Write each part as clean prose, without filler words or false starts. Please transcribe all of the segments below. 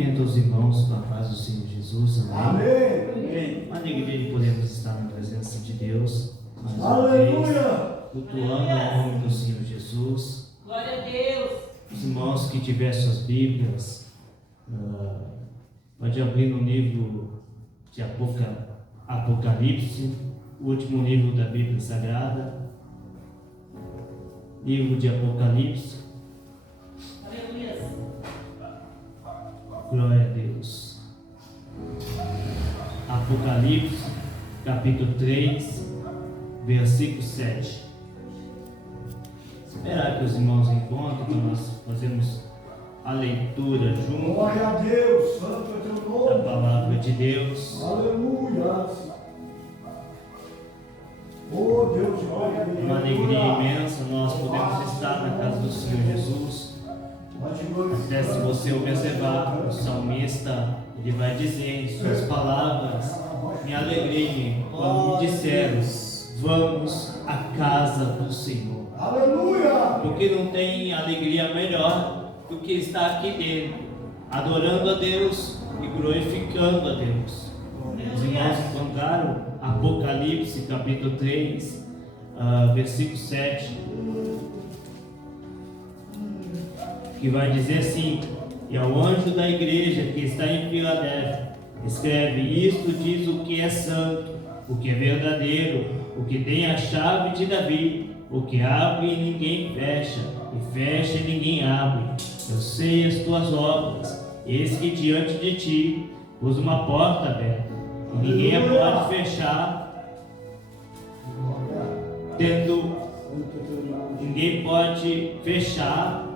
Cumprimento os irmãos com a paz do Senhor Jesus, amém? Amém. Uma alegria de podermos estar na presença de Deus, mais uma Aleluia. vez, cultuando o nome do Senhor Jesus. Glória a Deus. Os irmãos que tiverem suas Bíblias, pode abrir no livro de Apocalipse, o último livro da Bíblia Sagrada, livro de Apocalipse. Aleluia. Glória a Deus. Apocalipse, capítulo 3, versículo 7. Esperar que os irmãos encontrem, para nós fazermos a leitura junto Glória a Deus, santo é teu da nome. palavra de Deus. Aleluia. Oh Deus, glória a Deus. Uma alegria imensa nós podemos estar na casa do Senhor Jesus. Até se você observar, o salmista, ele vai dizer em suas palavras: me alegrei quando me disseram, vamos à casa do Senhor. Aleluia. Porque não tem alegria melhor do que estar aqui dentro, adorando a Deus e glorificando a Deus. Os irmãos encontraram Apocalipse capítulo 3, versículo 7, que vai dizer assim: e ao anjo da igreja que está em Filadélfia, escreve: isto diz o que é santo, o que é verdadeiro, o que tem a chave de Davi, o que abre e ninguém fecha, e fecha e ninguém abre. Eu sei as tuas obras, eis que diante de ti pus uma porta aberta, e ninguém a pode fechar, ninguém pode fechar,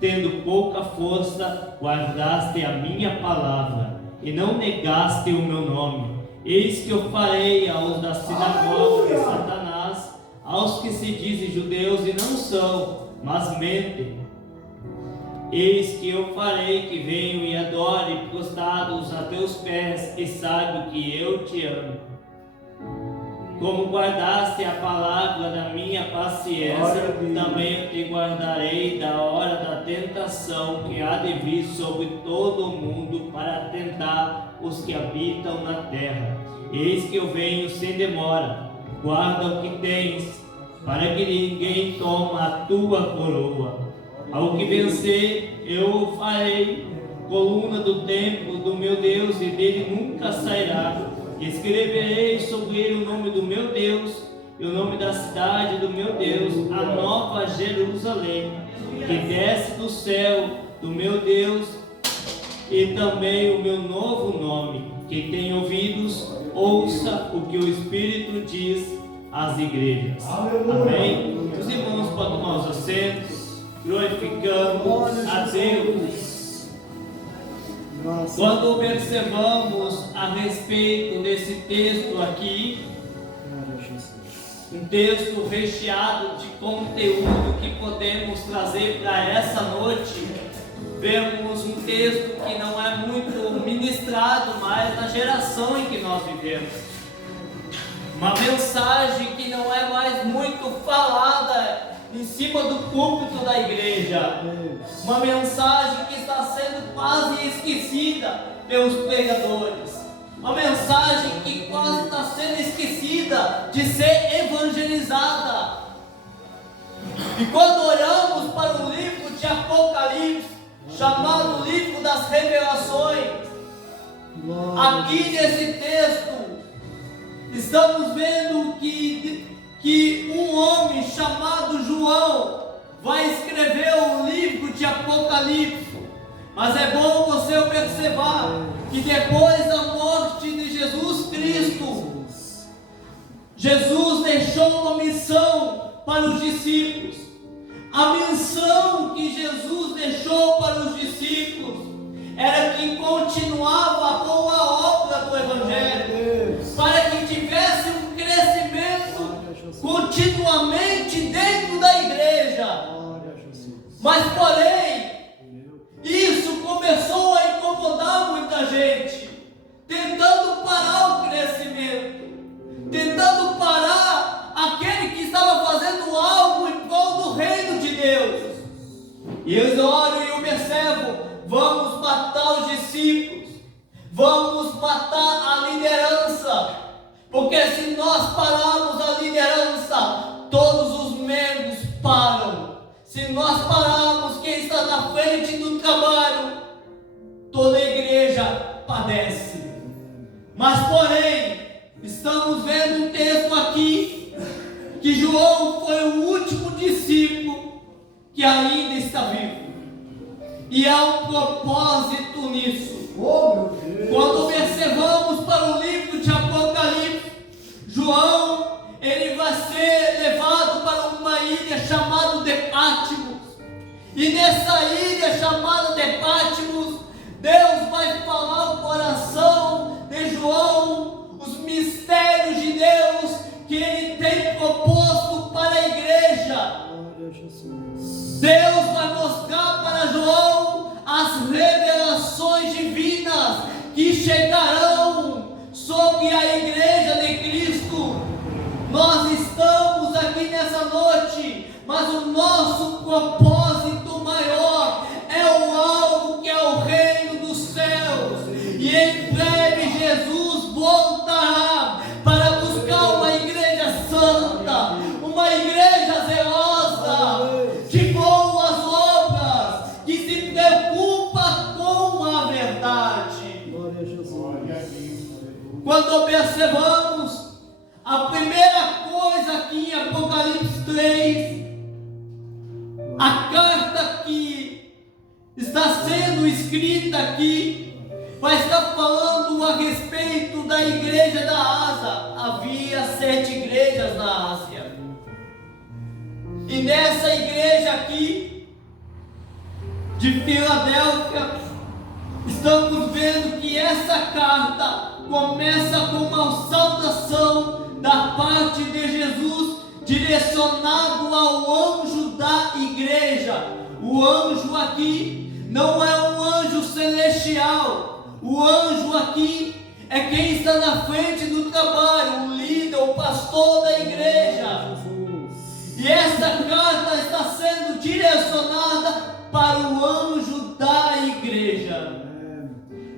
tendo pouca força, guardaste a minha palavra, e não negaste o meu nome. Eis que eu farei aos da sinagoga de Satanás, aos que se dizem judeus e não são, mas mentem. Eis que eu farei que venham e adore prostrados a teus pés, e saibam que eu te amo. Como guardaste a palavra da minha paciência, também eu te guardarei da hora da tentação que há de vir sobre todo o mundo para tentar os que habitam na terra. Eis que eu venho sem demora, guarda o que tens, para que ninguém tome a tua coroa. Ao que vencer, eu o farei coluna do templo do meu Deus, e dele nunca sairá. Escreverei sobre ele o nome do meu Deus e o nome da cidade do meu Deus, a nova Jerusalém, que desce do céu do meu Deus, e também o meu novo nome. Quem tem ouvidos, ouça o que o Espírito diz às igrejas. Amém? Os irmãos podem tomar os assentos, glorificando a Deus. Quando observamos a respeito desse texto aqui, um texto recheado de conteúdo que podemos trazer para essa noite, vemos um texto que não é muito ministrado mais na geração em que nós vivemos. Uma mensagem que não é mais muito falada em cima do púlpito da igreja. Uma mensagem que está sendo quase esquecida pelos pregadores. Uma mensagem que quase está sendo esquecida de ser evangelizada. E quando olhamos para o livro de Apocalipse, chamado livro das revelações, aqui nesse texto estamos vendo que um homem chamado João vai escrever o livro de Apocalipse. Mas é bom você observar que depois da morte de Jesus Cristo, Jesus deixou uma missão para os discípulos. A missão que Jesus deixou para os discípulos era que continuava a boa obra do Evangelho, para que tivesse um crescimento continuamente dentro da igreja. Mas porém, isso começou a incomodar muita gente, tentando parar o crescimento, tentando parar aquele que estava fazendo algo em prol do reino de Deus. E eu oro e observo vamos matar os discípulos, vamos matar a liderança, porque se nós pararmos a liderança, todos os membros param. Se nós pararmos quem está na frente do trabalho, toda a igreja padece. Mas porém, estamos vendo um texto aqui, que João foi o último discípulo que ainda está vivo. E há um propósito nisso. Oh, meu Deus. Quando observamos para o livro de Apocalipse, João, ele vai ser levado para uma ilha chamada de Patmos. E nessa ilha chamada de Patmos, Deus vai falar ao coração de João os mistérios de Deus que Ele tem proposto para a igreja. Deus vai mostrar para João as revelações divinas que chegarão sobre a igreja de Cristo. Nós estamos aqui nessa noite, mas o nosso propósito maior é o alvo que é o reino dos céus. E em breve Jesus voltará para buscar uma igreja santa, uma igreja zelosa, de boas obras, que se preocupa com a verdade. Quando observamos a primeira coisa aqui em Apocalipse 3, a carta que está sendo escrita aqui vai estar falando a respeito da igreja da Ásia. Havia 7 igrejas na Ásia. E nessa igreja aqui de Filadélfia, estamos vendo que essa carta começa com uma saudação da parte de Jesus, direcionado ao anjo da igreja. O anjo aqui não é um anjo celestial. O anjo aqui é quem está na frente do trabalho, o líder, o pastor da igreja. E essa carta está sendo direcionada para o anjo da igreja.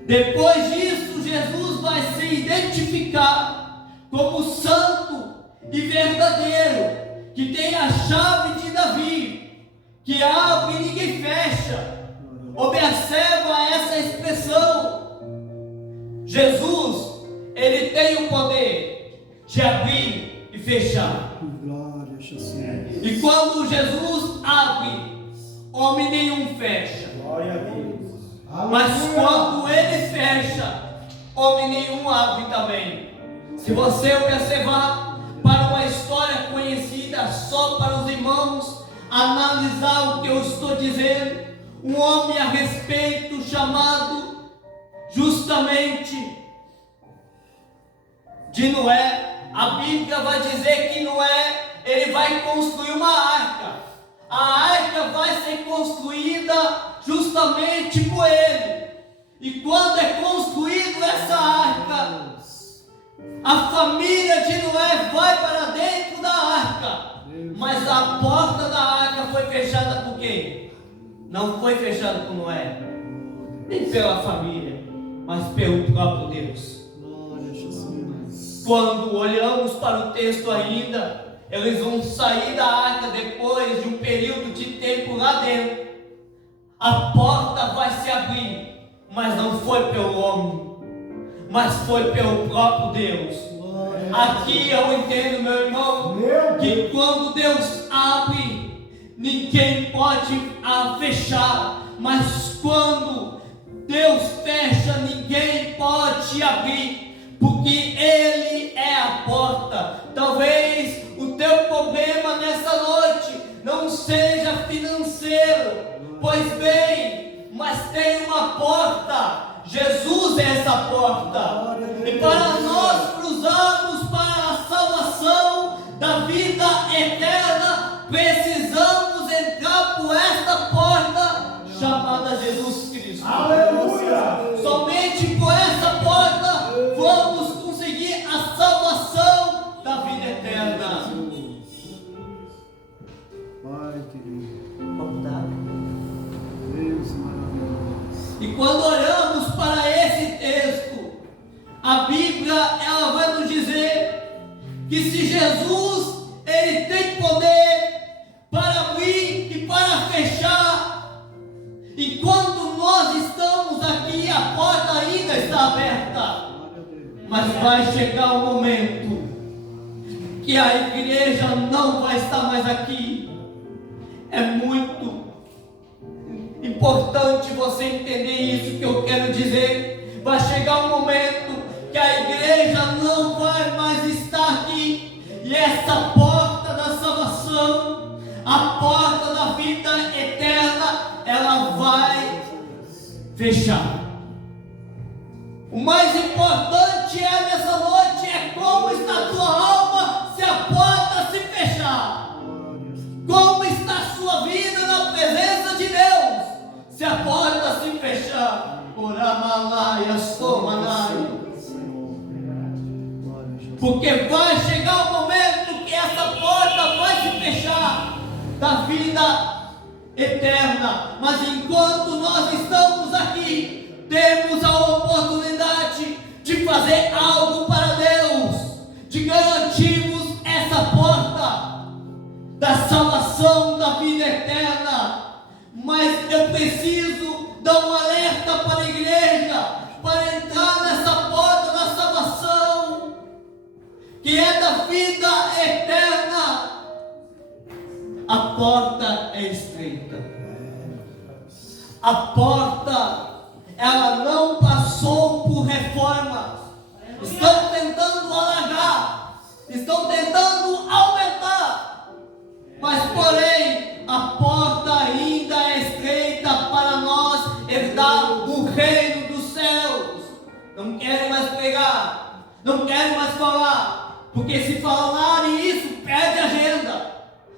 Depois disso, Jesus vai se identificar como santo e verdadeiro, que tem a chave de Davi, que abre e ninguém fecha. Observa essa expressão. Jesus, ele tem o poder de abrir e fechar. E quando Jesus abre, homem nenhum fecha. Mas quando ele fecha, homem nenhum abre também. Se você observar para uma história conhecida só para os irmãos analisar o que eu estou dizendo, um homem a respeito chamado justamente de Noé. A Bíblia vai dizer que Noé, ele vai construir uma arca. A arca vai ser construída justamente por ele. E quando é construída essa arca, a família de Noé vai para dentro da arca. Mas a porta da arca foi fechada por quem? Não foi fechada por Noé, nem pela família, mas pelo próprio Deus. Quando olhamos para o texto ainda, eles vão sair da arca depois de um período de tempo lá dentro. A porta vai se abrir, mas não foi pelo homem, mas foi pelo próprio Deus. Aqui eu entendo, meu irmão, que quando Deus abre, ninguém pode fechar, mas quando Deus fecha, ninguém pode abrir, porque Ele é a porta. Talvez o teu problema nessa noite não seja financeiro, pois bem, mas tem uma porta. Jesus é essa porta. E para nós cruzarmos para a salvação da vida eterna, precisamos entrar por esta porta chamada Jesus Cristo. Aleluia! Somente por essa porta vamos conseguir a salvação da vida eterna. Pai querido, Vamos dar. Deus maravilhoso. E quando olhamos para esse texto, a Bíblia ela vai nos dizer que se Jesus ele tem poder para abrir e para fechar, enquanto nós estamos aqui, a porta ainda está aberta. Mas vai chegar o momento que a igreja não vai estar mais aqui. É muito importante você entender isso que eu quero dizer. Vai chegar um momento que a igreja não vai mais estar aqui, e essa porta da salvação, a porta da vida eterna, ela vai fechar. O mais importante nessa noite é como está a tua alma se a porta se fechar. Como está a sua vida na presença de Deus se a porta se fechar. Oramalaya, somanaya. Porque vai chegar o momento que essa porta vai se fechar da vida eterna. Mas enquanto nós estamos aqui, temos a oportunidade de fazer algo para Deus, de garantirmos essa porta da salvação, da vida eterna. Mas eu preciso dar um alerta para a igreja, para entrar nessa porta da salvação, que é da vida eterna. A porta é estreita. A porta ela não passou por reformas. Estão tentando alargar, estão tentando aumentar, mas porém a porta ainda é estreita para nós herdar o reino dos céus. Não querem mais pregar, não querem mais falar, porque se falarem isso, perde a agenda.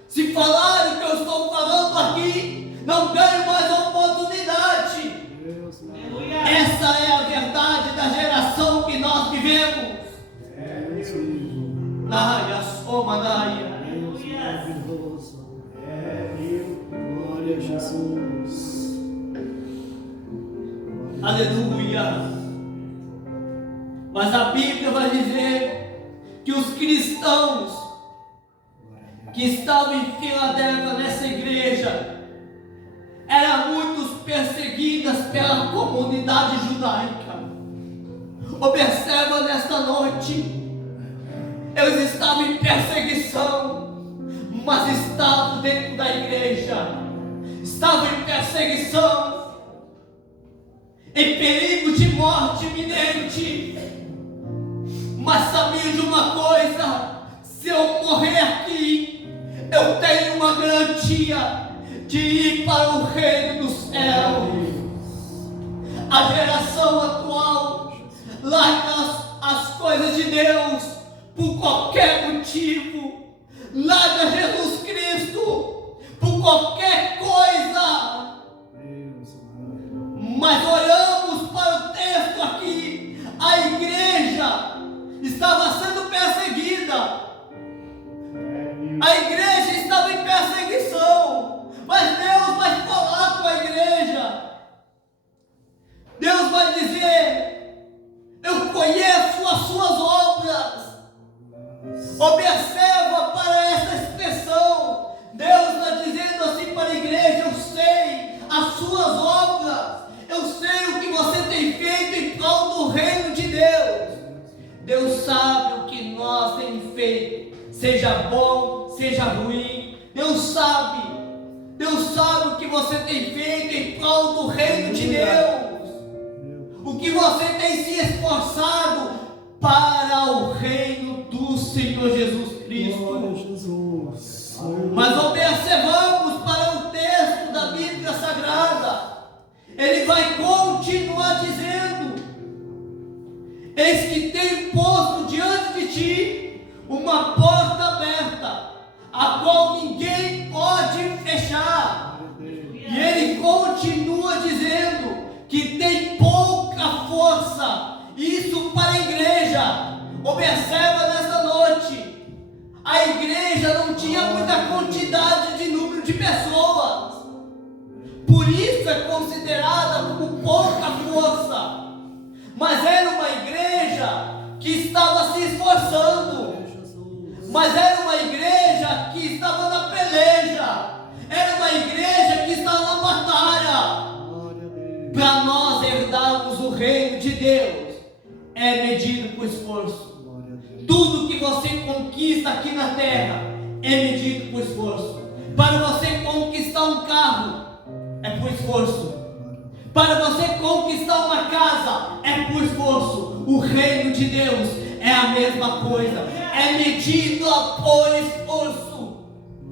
Se falarem o que eu estou falando aqui, não ganho mais a oportunidade. Essa é a verdade da geração que nós vivemos. Glória a Jesus. Aleluia. Mas a Bíblia vai dizer que os cristãos que estavam em Filadélfia nessa igreja eram muito perseguidas pela comunidade judaica. Observa nesta noite, eles estavam em perseguição, mas estavam dentro da igreja, estavam em perseguição, em perigo de morte iminente. Mas sabia de uma coisa: se eu morrer aqui, eu tenho uma garantia de ir para o reino dos céus. A geração atual larga as coisas de Deus por qualquer motivo, larga Jesus Cristo por qualquer coisa. Mas olhamos para o texto aqui, a igreja estava sendo perseguida, a igreja estava em perseguição. Mas Deus vai falar com a igreja. Deus vai dizer: eu conheço as suas obras. Observa para essa expressão. Deus está dizendo assim para a igreja: eu sei as suas obras. Eu sei o que você tem feito em prol do reino de Deus. Deus sabe o que nós temos feito, seja bom, seja ruim. Deus sabe o que você tem feito em prol do reino de Deus, o que você tem se esforçado para o reino do Senhor Jesus Cristo. Mas observamos para o texto da Bíblia Sagrada, ele vai continuar dizendo: eis que tenho posto diante de ti uma porta aberta, a qual ninguém pode fechar. E ele continua dizendo que tem pouca força. Isso para a igreja. Observa nesta noite, a igreja não tinha muita quantidade de número de pessoas. Por isso é considerada como pouca força. Mas era uma igreja que estava se esforçando. Mas era uma igreja que estava na peleja. Era uma igreja que estava na batalha. Para nós herdarmos o reino de Deus, é medido por esforço. Tudo que você conquista aqui na terra é medido por esforço. Para você conquistar um carro, é por esforço. Para você conquistar uma casa, é por esforço. O reino de Deus é a mesma coisa. É medido por esforço.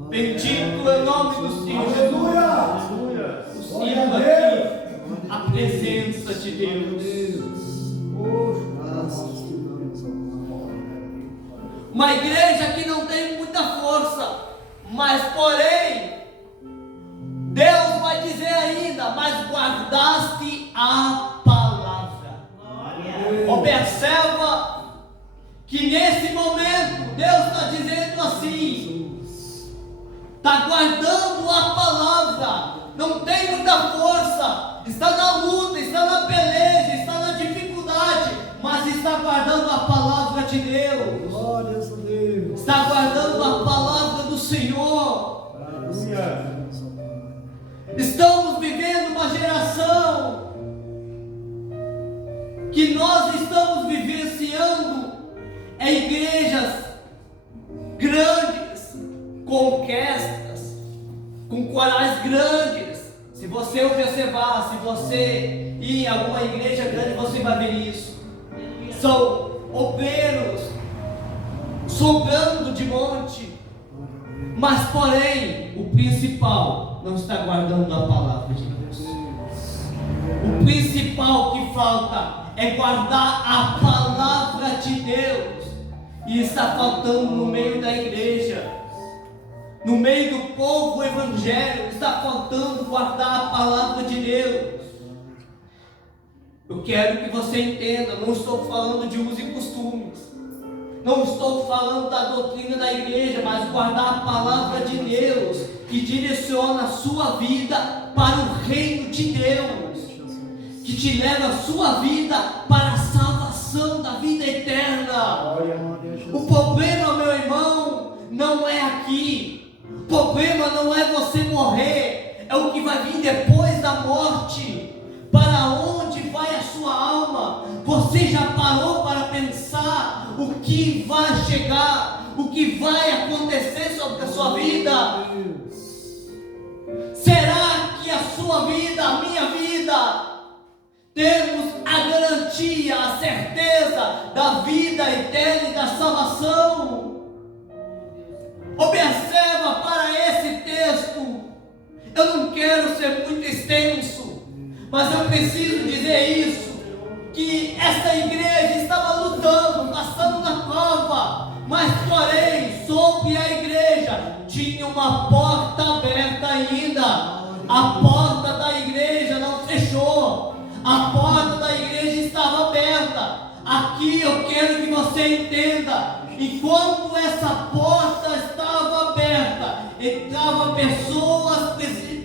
Bendito é o nome do Senhor Jesus. Aleluia. Sinto aqui a presença de Deus. Uma igreja que não tem muita força, mas porém Deus vai dizer ainda: mas guardaste a palavra. Observa que nesse momento Deus está dizendo assim: está guardando a palavra, não tem muita força, está na luta, está na peleja, está na dificuldade, mas está guardando a palavra de Deus. Glórias a Deus. Está guardando a palavra do Senhor. Aleluia. Estamos vivendo uma geração que nós estamos vivenciando igrejas grandes, com orquestras, com corais grandes. Se você observar, se você ir em alguma igreja grande, você vai ver isso. São obreiros sobrando de monte, mas porém o principal não está guardando a palavra de Deus. O principal que falta é guardar a palavra de Deus, e está faltando no meio da igreja, no meio do povo evangélico, está faltando guardar a palavra de Deus. Eu quero que você entenda, não estou falando de usos e costumes, não estou falando da doutrina da igreja, mas guardar a palavra de Deus, que direciona a sua vida para o reino de Deus, que te leva a sua vida para a salvação da vida eterna. O problema, meu irmão, não é aqui. O problema não é você morrer, é o que vai vir depois da morte. Para onde vai a sua alma? Você já parou para pensar o que vai chegar, o que vai acontecer sobre a sua vida? Será que a sua vida, a minha vida, temos a garantia, a certeza da vida eterna e da salvação? Observa para esse texto. Eu não quero ser muito extenso, mas eu preciso dizer isso, que essa igreja estava lutando, passando na prova, mas porém, sobre a igreja, tinha uma porta aberta ainda. A porta da igreja não fechou, a porta da igreja estava aberta. Aqui eu quero que você entenda, enquanto essa porta estava aberta, entravam pessoas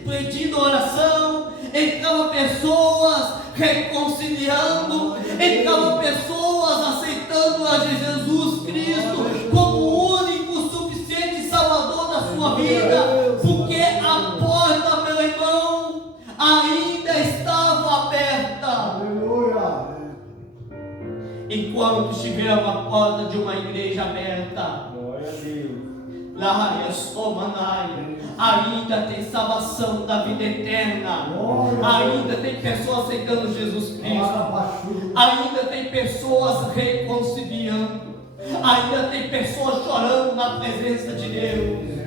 pedindo oração, entravam pessoas reconciliando, entravam pessoas aceitando a Jesus Cristo como o único, suficiente Salvador da sua vida, porque a porta, meu irmão, ainda estava aberta. Aleluia. Enquanto estiver uma porta de uma igreja aberta, Glória a Deus. ainda tem salvação da vida eterna, ainda tem pessoas aceitando Jesus Cristo, ainda tem pessoas reconciliando, ainda tem pessoas chorando na presença de Deus.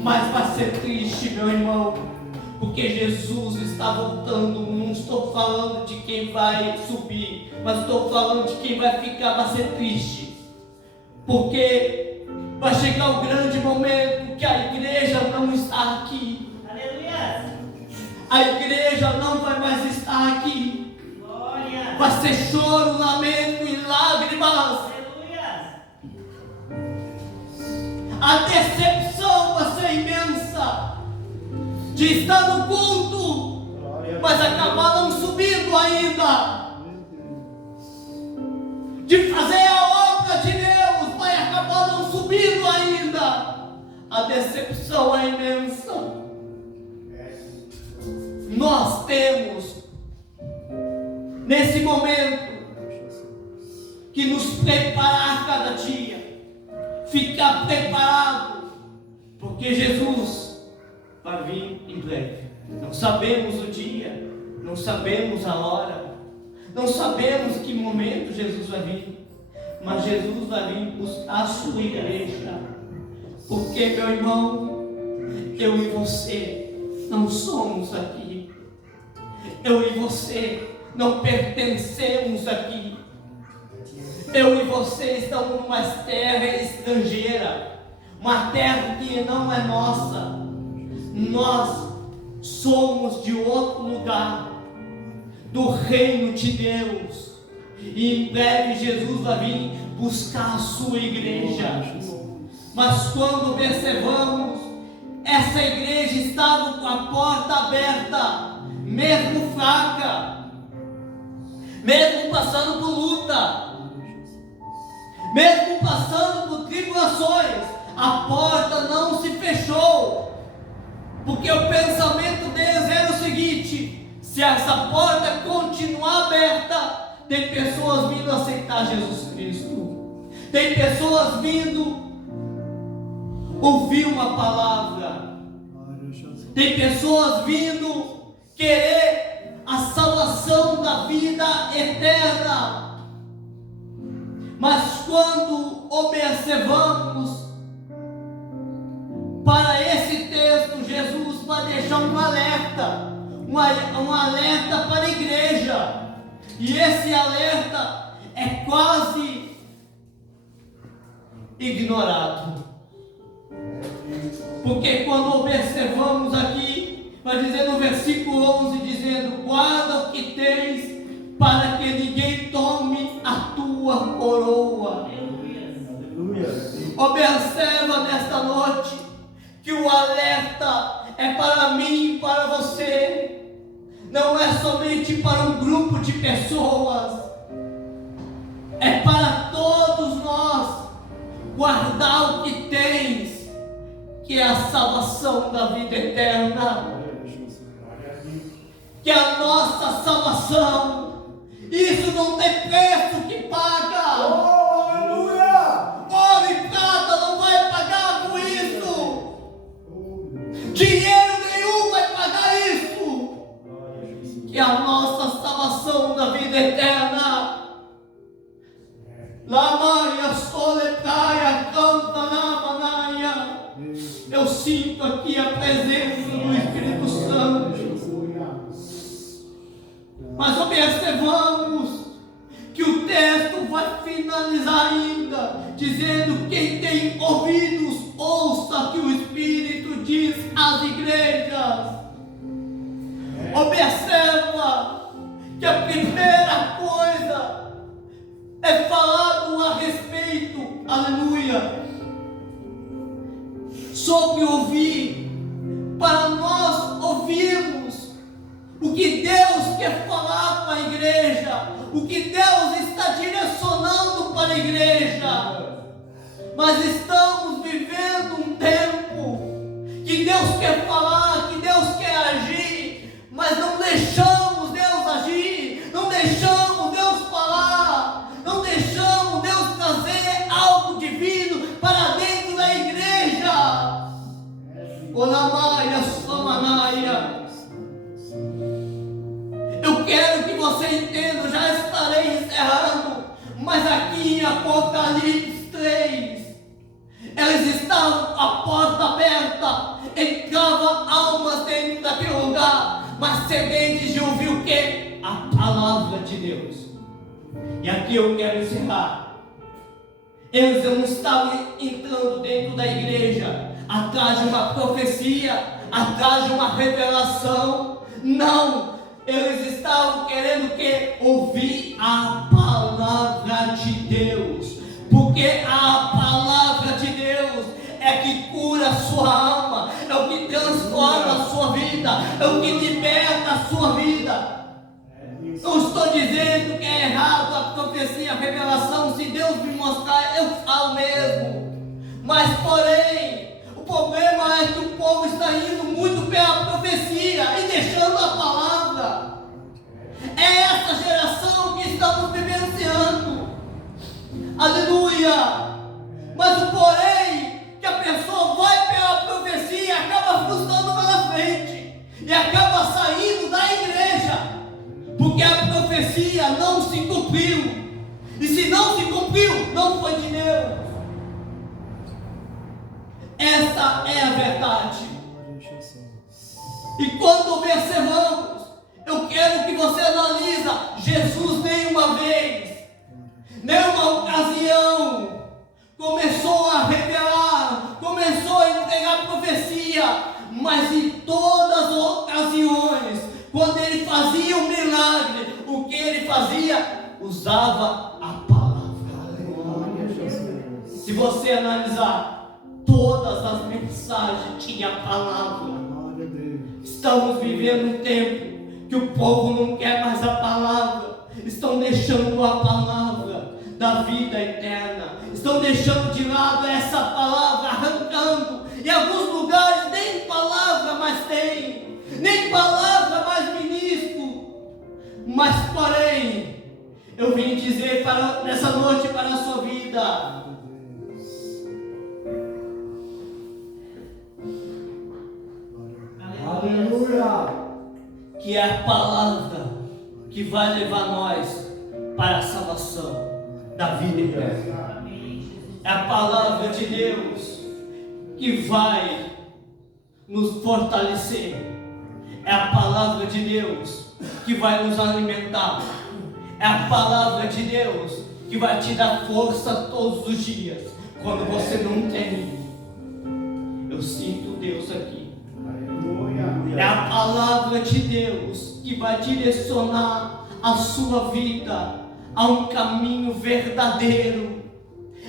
Mas vai ser triste, meu irmão, porque Jesus está voltando. Não estou falando de quem vai subir, mas estou falando de quem vai ficar. Vai ser triste, porque vai chegar o grande momento que a igreja não está aqui. Aleluia. A igreja não vai mais estar aqui. Glória. Vai ser choro, lamento e lágrimas. Aleluia. A decepção vai ser imensa de estar no culto mas acabaram subindo ainda. De fazer a obra de Deus, mas acabaram subindo ainda. A decepção é imensa. Nós temos, nesse momento, que nos preparar cada dia, ficar preparado, porque Jesus vai vir em breve. Não sabemos o dia, não sabemos a hora, não sabemos que momento Jesus vai vir, mas Jesus vai vir buscar a sua igreja, porque, meu irmão, eu e você não somos aqui, eu e você não pertencemos aqui. Eu e você estamos numa terra estrangeira, uma terra que não é nossa. Nós somos de outro lugar, do reino de Deus. E em breve Jesus vai vir buscar a sua igreja. Mas quando observamos, essa igreja estava com a porta aberta, mesmo fraca, mesmo passando por luta, mesmo passando por tribulações, a porta não se fechou, porque o pensamento deles era o seguinte: se essa porta continuar aberta, tem pessoas vindo aceitar Jesus Cristo, tem pessoas vindo ouvir uma palavra, tem pessoas vindo querer a salvação da vida eterna. Mas quando observamos para esse texto, Jesus vai deixar um alerta, um alerta para a igreja, e esse alerta é quase ignorado, porque quando observamos aqui, vai dizer no versículo 11, dizendo: guarda o que tens, para que ninguém tome a tua coroa. Observa nesta noite que o alerta é para mim e para você, não é somente para um grupo de pessoas, é para todos nós. Guardar o que tens, que é a salvação da vida eterna, que é a nossa salvação. Isso não tem preço que paga. Oh, aleluia! Ouro e prata não vai pagar com isso. Dinheiro nenhum vai pagar isso. Que é a nossa salvação da vida eterna. Lamaia, soletraia, canta na manaia. Eu sinto aqui a presença do Espírito Santo. Mas observamos que o texto vai finalizar ainda, dizendo: quem tem ouvidos, ouça que o Espírito diz às igrejas. Observa que a primeira coisa é falado a respeito, aleluia, sobre ouvir, para nós ouvirmos o que Deus quer falar para a igreja, o que Deus está direcionando para a igreja. Mas estamos vivendo um tempo que Deus quer falar, que Deus quer agir, mas não deixamos Deus agir, não deixamos Deus falar, não deixamos Deus trazer algo divino para dentro da igreja. Olamaia, Somanaia. Eu quero que você entenda, já estarei encerrando, mas aqui em Apocalipse 3, eles estavam a porta aberta, entravam almas dentro daquele lugar, mas sedentes de ouvir o que? A palavra de Deus. E aqui eu quero encerrar. Eles não estavam entrando dentro da igreja atrás de uma profecia, atrás de uma revelação. Não, eles estavam querendo que ouvir a palavra de Deus, porque a palavra de Deus é que cura a sua alma, é o que transforma a sua vida, é o que liberta a sua vida. Não estou dizendo que é errado a profecia, a revelação. Se Deus me mostrar, eu falo mesmo. Mas, porém, o problema é que o povo está indo muito pela profecia e deixando a palavra. É essa geração que estamos vivenciando. Aleluia! Mas o porém, que a pessoa vai pela profecia e acaba frustrando pela frente. E acaba saindo da igreja. Porque a profecia não se cumpriu. E se não se cumpriu, não foi de Deus. Essa é a verdade. E quando observamos, eu quero que você analise Jesus nenhuma vez, nenhuma ocasião, começou a revelar, começou a entregar profecia, mas em todas as ocasiões, quando ele fazia um milagre, o que ele fazia? Usava a palavra. Se você analisar, todas as mensagens tinham a palavra. Estamos vivendo um tempo que o povo não quer mais a palavra. Estão deixando a palavra da vida eterna. Estão deixando de lado essa palavra, arrancando. Em alguns lugares nem palavra mais tem, nem palavra mais ministro. Mas porém, eu vim dizer nessa noite para a sua vida: Aleluia! Que é a palavra que vai levar nós para a salvação da vida eterna. É a palavra de Deus que vai nos fortalecer. É a palavra de Deus que vai nos alimentar. É a palavra de Deus que vai te dar força todos os dias. Quando você não tem, eu sinto Deus aqui. É a palavra de Deus que vai direcionar a sua vida a um caminho verdadeiro.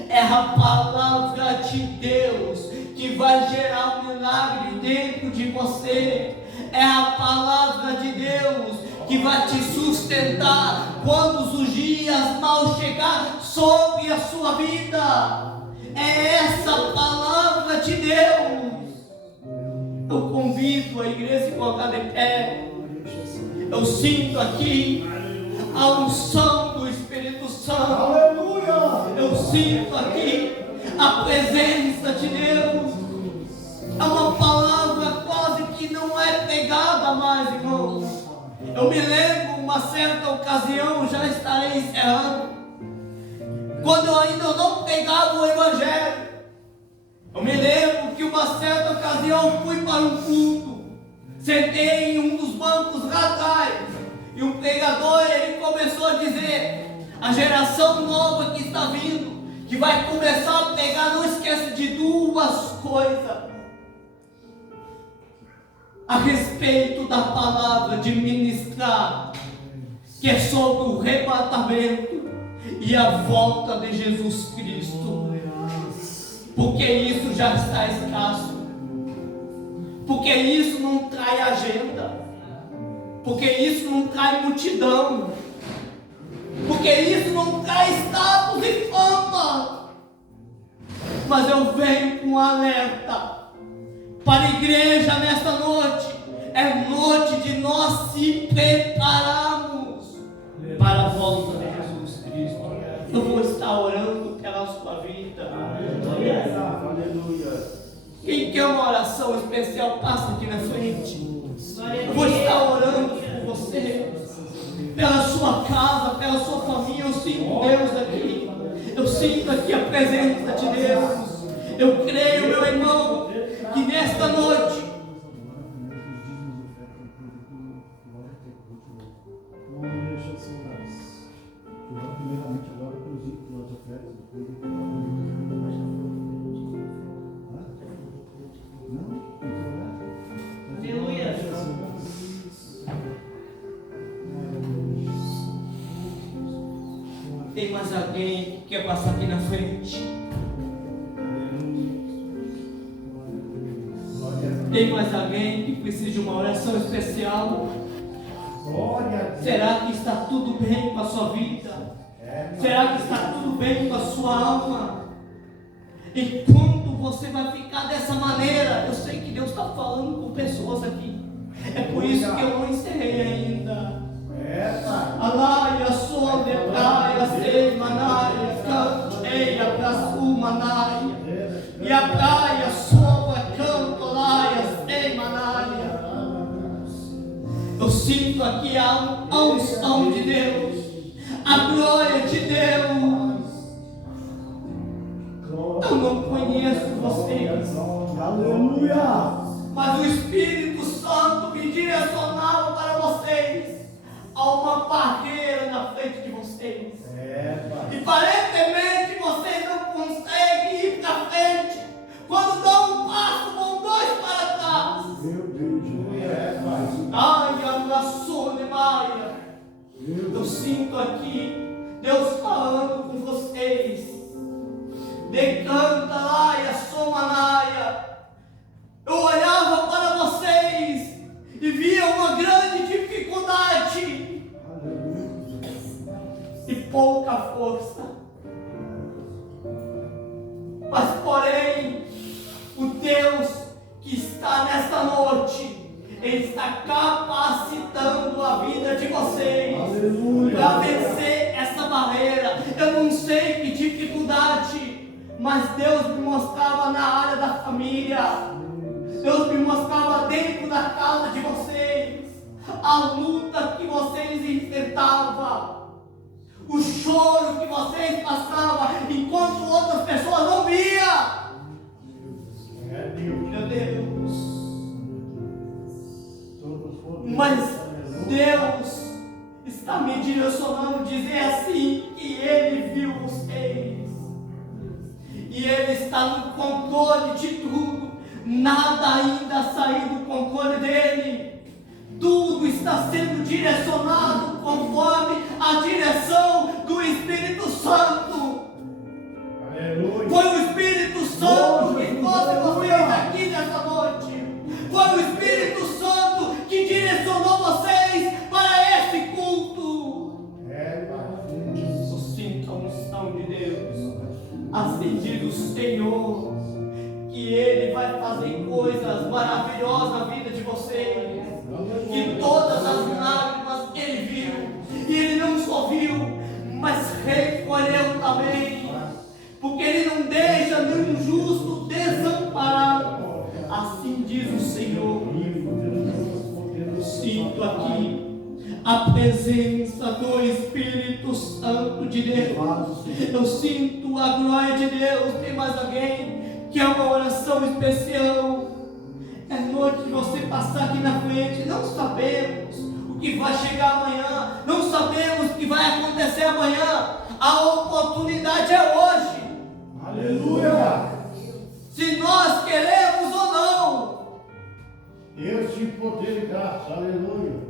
É a palavra de Deus que vai gerar um milagre dentro de você. É a palavra de Deus que vai te sustentar quando os dias mal chegar sobre a sua vida. É essa palavra de Deus. Eu convido a igreja a se colocar de pé. Eu sinto aqui a unção do Espírito Santo. Aleluia! Eu sinto aqui a presença de Deus. É uma palavra quase que não é pregada mais, irmãos. Eu me lembro uma certa ocasião, já estarei encerrando, quando eu ainda não pregava o Evangelho. Eu me lembro que uma certa ocasião fui para um culto, sentei em um dos bancos lá atrás, e o pregador ele começou a dizer: a geração nova que está vindo, que vai começar a pregar, não esquece de duas coisas a respeito da palavra de ministrar, que é sobre o arrebatamento e a volta de Jesus Cristo. Porque isso já está escasso. Porque isso não traz agenda. Porque isso não traz multidão. Porque isso não traz status e fama. Mas eu venho com um alerta para a igreja nesta noite. É noite de nós se prepararmos para a volta de Jesus Cristo. Eu vou estar orando pela sua vida. Aleluia! Quem quer uma oração especial, passa aqui na frente. Eu vou estar orando por você, pela sua casa, pela sua família. Eu sinto Deus aqui. Eu sinto aqui a presença de Deus. Eu creio, meu irmão, que nesta noite tem mais alguém que quer passar aqui na frente. Tem mais alguém que precisa de uma oração especial? Glória a Deus. Será que está tudo bem com a sua vida? Será que está tudo bem com a sua alma? Enquanto você vai ficar dessa maneira, eu sei que Deus está falando com pessoas aqui. É por isso que eu não encerrei ainda. Alaia, sonde, praia, sei, manaia, canto, eia, braço, manaia. E a praia, sombra, canto, laia, sei, manaia. Eu sinto aqui a unção de Deus, a glória de Deus. Eu não conheço vocês, Aleluia. mas o Espírito Santo me direcionava para vocês. Há uma barreira na frente de vocês. E aparentemente vocês não conseguem ir para frente. Quando dão um passo, vão dois para trás. Meu Deus. Ai, abraçou, Maia. Eu sinto aqui Deus falando com vocês. Decanta, laia, somanaia. Eu olhava para vocês e via uma grande dificuldade e pouca força. Mas porém, o Deus que está nesta noite, Ele está capacitando a vida de vocês para vencer essa barreira. Eu não sei que dificuldade, mas Deus me mostrava na área da família. Deus me mostrava dentro da casa de vocês a luta que vocês enfrentavam, o choro que vocês passavam, enquanto outras pessoas não viam. Meu Deus. Mas Deus está me direcionando a dizer assim que Ele viu vocês e Ele está no controle de tudo. Nada ainda saiu do controle dele. Tudo está sendo direcionado conforme a direção do Espírito Santo. Aleluia. Foi o Espírito Santo que trouxe vocês aqui nessa noite. Foi o Espírito Santo que direcionou vocês para esse culto. Eu sinto a unção de Deus. Assim diz o Senhor, que Ele vai fazer coisas maravilhosas na vida de vocês. Que todas as lágrimas Ele viu, e Ele não só viu, mas recolheu também, porque Ele não deixa nenhum justo desamparado. Assim diz o Senhor. Eu sinto aqui a presença do Espírito Santo de Deus. Eu sinto a glória de Deus. Tem mais alguém que é uma oração especial? É noite de você passar aqui na frente. Não sabemos o que vai chegar amanhã, não sabemos o que vai acontecer amanhã. A oportunidade é hoje. Aleluia. Se nós queremos ou não. Deus te poder e graça. Aleluia.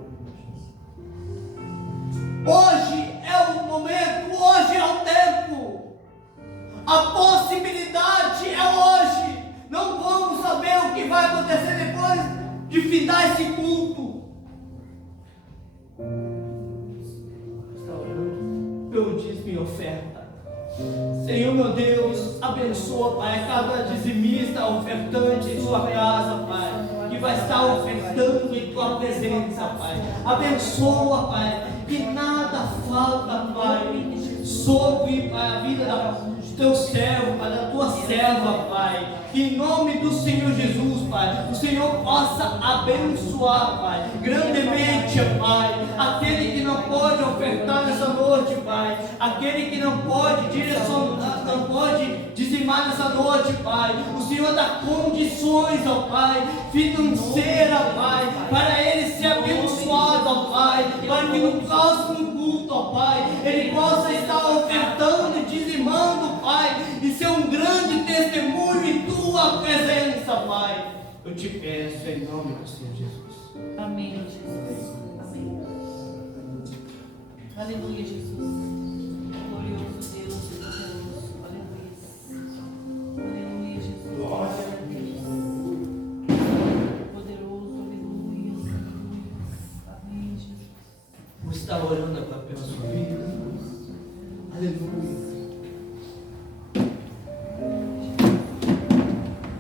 Hoje é o momento, hoje é o tempo. A possibilidade é hoje. Não vamos saber o que vai acontecer depois de findar esse culto. Eu disse minha oferta. Senhor meu Deus, abençoa, Pai, cada dizimista, ofertante em sua casa, Pai, que vai estar ofertando em tua presença, Pai. Abençoa, Pai, que nada falta, Pai, sobre, Pai, a vida do teu servo, Pai, da tua serva, Pai. Que em nome do Senhor Jesus, Pai, o Senhor possa abençoar, Pai, grandemente, Pai, aquele que não pode ofertar nessa noite, Pai, aquele que não pode direcionar, não pode dizimar nessa noite, Pai. O Senhor dá condições, ó Pai, financeiras, Pai, para ele ser abençoado, ó Pai, para que no próximo culto, ó Pai, ele possa estar ofertando e dizimando, Pai, e ser um grande testemunho em tua presença, Pai. Eu te peço em nome do Senhor Jesus. Amém, Jesus. Amém. Aleluia, Jesus. Glorioso Deus e poderoso. Aleluia. Aleluia, Jesus. Glória a Deus. Poderoso, aleluia, aleluia. Amém, Jesus. está orando agora pela sua vida. Aleluia.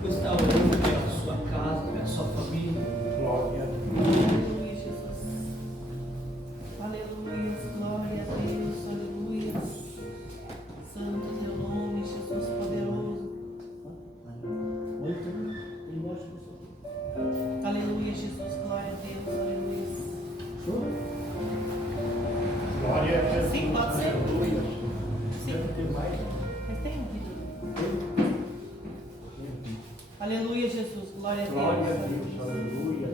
Deus está orando pela sua casa, pela sua família. Glória a Deus. Aleluia, Jesus. Aleluia, glória a Deus, aleluia. Santo é teu nome, Jesus poderoso. Aleluia, Jesus, glória a Deus, aleluia. Glória a Jesus. Sim, pode ser. Aleluia. Sim. Mas tem vídeo. Aleluia, Jesus, glória a Deus. Glória a Deus. Aleluia.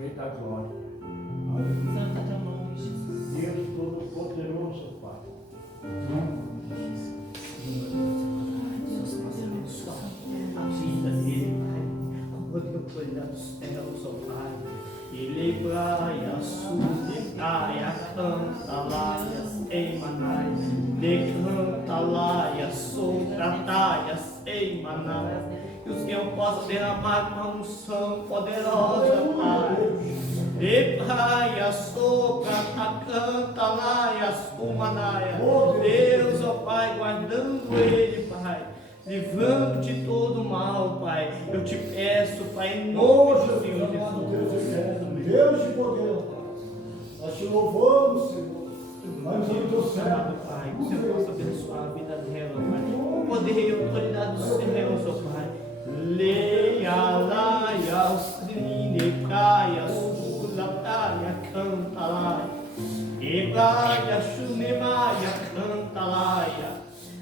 Eita glória. Santo é teu nome, Jesus. Deus Todo-Poderoso, Pai. Deus, nós abençoamos a vida dele, Pai. Amor de autoridade dos céus, ó Pai. Ele praia, sudecaia, canta, laias, emanai. Decanta, laias, sobrataias, emanai. Que o Senhor possa derramar uma unção poderosa, Pai. E praia, sopra, canta, laias, humanaia. Deus, ó Pai, guardando ele, Pai. Livrando de todo mal, Pai. Eu te peço, Pai, em nome do Senhor Jesus. Deus de poder, nós te louvamos, Senhor. Nós te Obrigado, Pai. Que o Senhor possa abençoar a vida dela, Pai. O poder e autoridade dos céus, ó Pai. Leia, laia, austrine, caia, sulataia, canta, laia. Ebraia, chunemaia, canta, laia.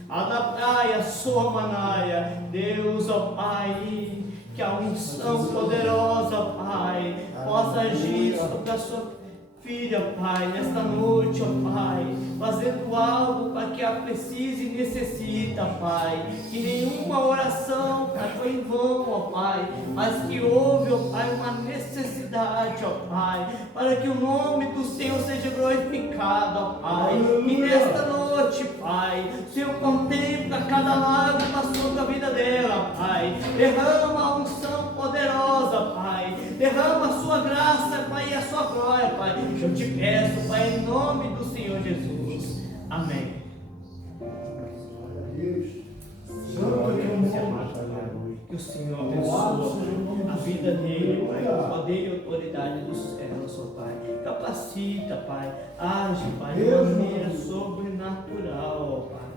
Anapraia, somanaia. Deus, ó Pai, que a unção poderosa, Pai, possa agir sobre a sua filha, Pai, nesta noite, ó Pai, fazendo algo para que ela precise e necessita, Pai, que nenhuma oração, Pai, foi em vão, ó Pai, mas que houve, ó Pai, uma necessidade, ó Pai, para que o nome do Senhor seja glorificado, ó Pai, e nesta noite, Pai, o Senhor contempla cada lágrima sobre a vida dela, Pai, derrama a unção poderosa, Pai, derrama a sua graça, Pai, e a sua glória, Pai. Eu te peço, Pai, em nome do Senhor Jesus. Amém. Glória a Deus. Santo é teu nome. Que o Senhor abençoe a vida dele, Pai, com poder e autoridade dos céus, ó Pai. Capacita, Pai. Age, Pai, de maneira sobrenatural, ó Pai.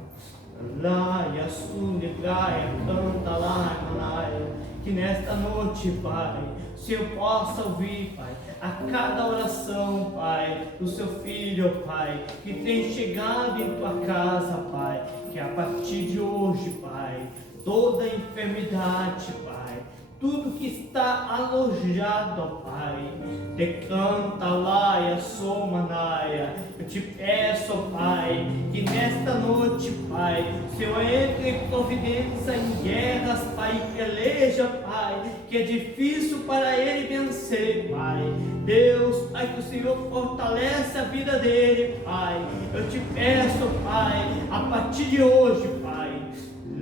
Laia, sunde, praia, canta, laia. Que nesta noite, Pai, o Senhor possa ouvir, Pai, a cada oração, Pai, do seu filho, Pai, que tem chegado em tua casa, Pai, que a partir de hoje, Pai, toda enfermidade, Pai, tudo que está alojado, ó Pai, decanta, laia, somanaia. Eu te peço, ó Pai, que nesta noite, Pai, o Senhor entre em providência em guerras, Pai, e peleja, Pai, que é difícil para ele vencer, Pai. Deus, Pai, que o Senhor fortalece a vida dele, Pai. Eu te peço, Pai, a partir de hoje, Pai,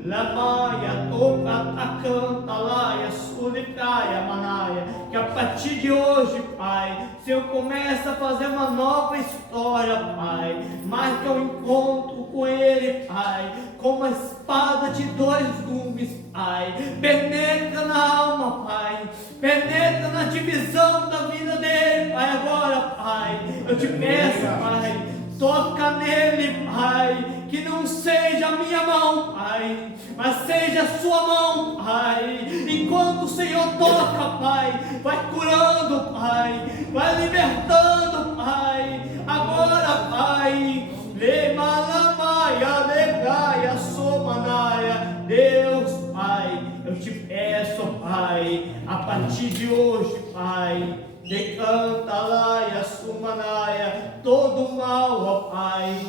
Lamaia, toca, canta, laia, sulicaia, manaia. Que a partir de hoje, Pai, o Senhor começa a fazer uma nova história, Pai. Marca um encontro com Ele, Pai, com uma espada de dois gumes, Pai. Penetra na alma, Pai. Penetra na divisão da vida dele, Pai, agora, Pai. Eu te peço, Pai, toca nele, Pai. Que não seja a minha mão, Pai, mas seja a sua mão, Pai. Enquanto o Senhor toca, Pai, vai curando, Pai, vai libertando, Pai. Agora, Pai, lemalamaia, legaia, somanaia. Deus, Pai, eu te peço, Pai, a partir de hoje, Pai, decanta, laia, sumanaia, todo mal, ó Pai,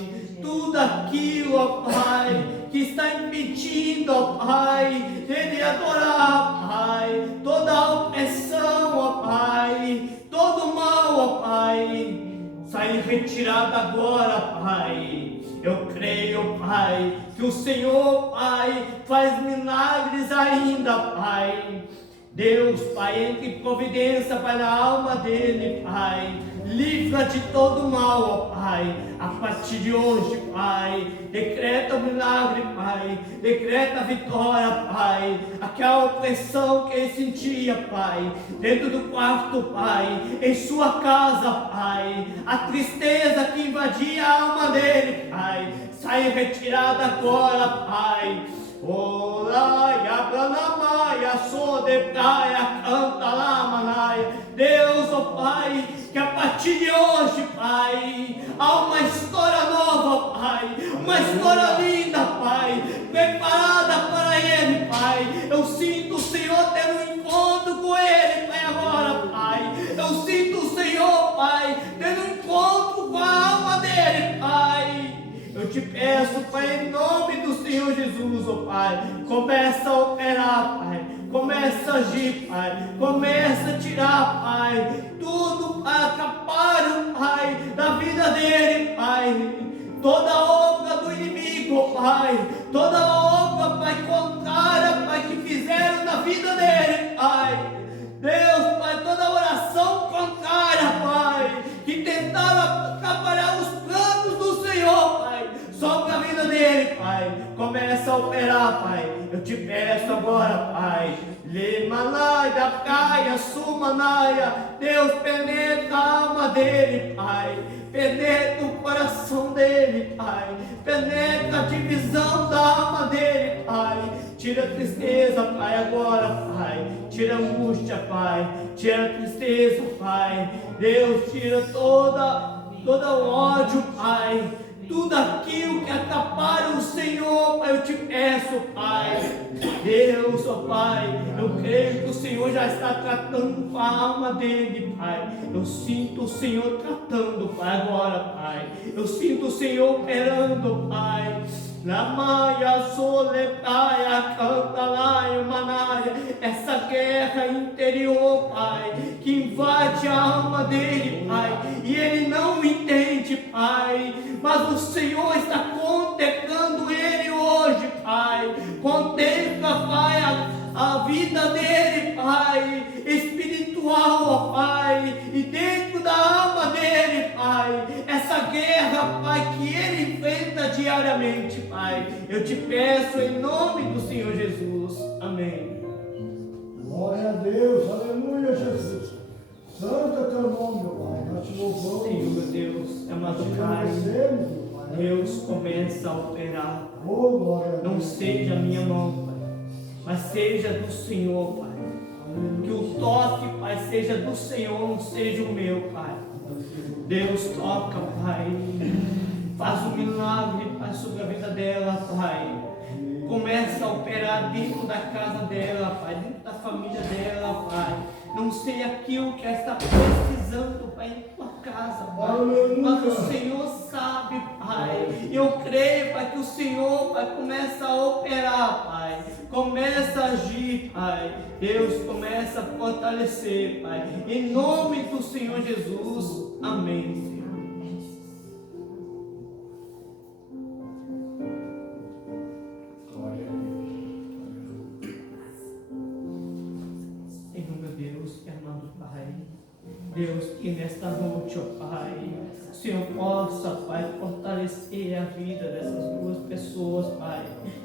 tudo aquilo, ó Pai, que está impedindo, ó Pai, dele adorar, Pai, toda opressão, ó Pai, todo mal, ó Pai, sai retirado agora, Pai. Eu creio, Pai, que o Senhor, Pai, faz milagres ainda, Pai. Deus, Pai, entre em providência, Pai, na alma dele, Pai. livra de todo mal, ó Pai, a partir de hoje, Pai, decreta o milagre, Pai, decreta a vitória, Pai, aquela opressão que ele sentia, Pai, dentro do quarto, Pai, em sua casa, Pai, a tristeza que invadia a alma dele, Pai, sai retirada agora, Pai. Olaia, Branamaia, Sodecaia, canta lá, Manaia. Deus, ó Pai, que a partir de hoje, Pai, há uma história nova, Pai, uma história linda, Pai, preparada para ele, Pai. Eu sinto o Senhor tendo um encontro com ele, Pai, agora, Pai. Eu sinto o Senhor, Pai, tendo um encontro com a alma dele, Pai. Eu te peço, Pai, em nome do Senhor Jesus, ó Pai, começa a operar, Pai, começa a agir, Pai, começa a tirar, Pai, tudo atrapalho, Pai, da vida dele, Pai, toda obra do inimigo, Pai, toda obra, Pai, contrária, Pai, que fizeram na vida dele, Pai, Deus, Pai, toda oração contrária, Pai, que tentaram atrapalhar os planos do Senhor, Pai, sobre a vida dele, Pai, começa a operar, Pai, eu te peço agora, Pai, Lemanai da praia, Sumanaia, Deus, penetra a alma dele, Pai, penetra o coração dele, Pai, penetra a divisão da alma dele, Pai, tira a tristeza, Pai, agora, Pai, tira a angústia, Pai, tira a tristeza, Pai, Deus, tira todo o ódio, Pai, tudo aquilo que atrapalha o Senhor, Pai, eu te peço, Pai, Deus, ó Pai, eu creio que o Senhor já está tratando com a alma dele, Pai, eu sinto o Senhor tratando, Pai, agora, Pai, eu sinto o Senhor operando, Pai, Lamaia, Solepaia, Cantalaia, Manaia, essa guerra interior, Pai, que invade a alma dele, Pai, e ele não entende, Pai, mas o Senhor está contemplando ele hoje, Pai, contempla, Pai, a vida dele, Pai, espiritual, ó Pai, e dentro da alma dele, Pai, essa guerra, Pai, que ele enfrenta diariamente, Pai, eu te peço em nome do Senhor Jesus, amém. Glória a Deus, aleluia, Jesus. Santo é teu nome, meu Pai, nós te louvamos. Senhor, meu Deus, amado Pai, Deus, começa a operar, Oh, glória a Deus. não seja a minha mão, Pai, mas seja do Senhor, Pai, que o toque, Pai, seja do Senhor, não seja o meu, Pai. Deus, toca, Pai, faz um milagre, Pai, sobre a vida dela, Pai. Começa a operar dentro da casa dela, Pai, dentro da família dela, Pai. Não sei aquilo que ela está precisando, Pai, em tua casa, Pai. Mas o Senhor sabe, Pai. Eu creio, Pai, que o Senhor, Pai, começa a operar, Pai. Começa a agir, Pai. Deus começa a fortalecer, Pai. Em nome do Senhor Jesus. Amém, Senhor. Deus, que nesta noite, ó Pai, o Senhor possa, Pai, fortalecer a vida dessas duas pessoas, Pai,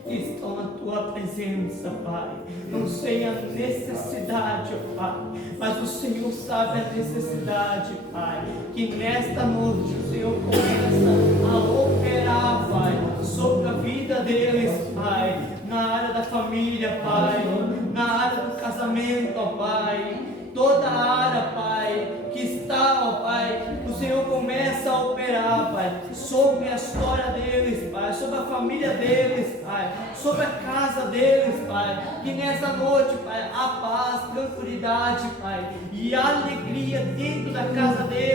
que estão na Tua presença, Pai. Não sei a necessidade, ó Pai, mas o Senhor sabe a necessidade, Pai. Que nesta noite o Senhor começa a operar, Pai, sobre a vida deles, Pai, na área da família, Pai, na área do casamento, ó Pai. Toda a área, Pai, que está, ó Pai, o Senhor começa a operar, Pai, sobre a história deles, Pai, sobre a família deles, Pai, sobre a casa deles, Pai, que nessa noite, Pai, há paz, tranquilidade, Pai, e alegria dentro da casa deles.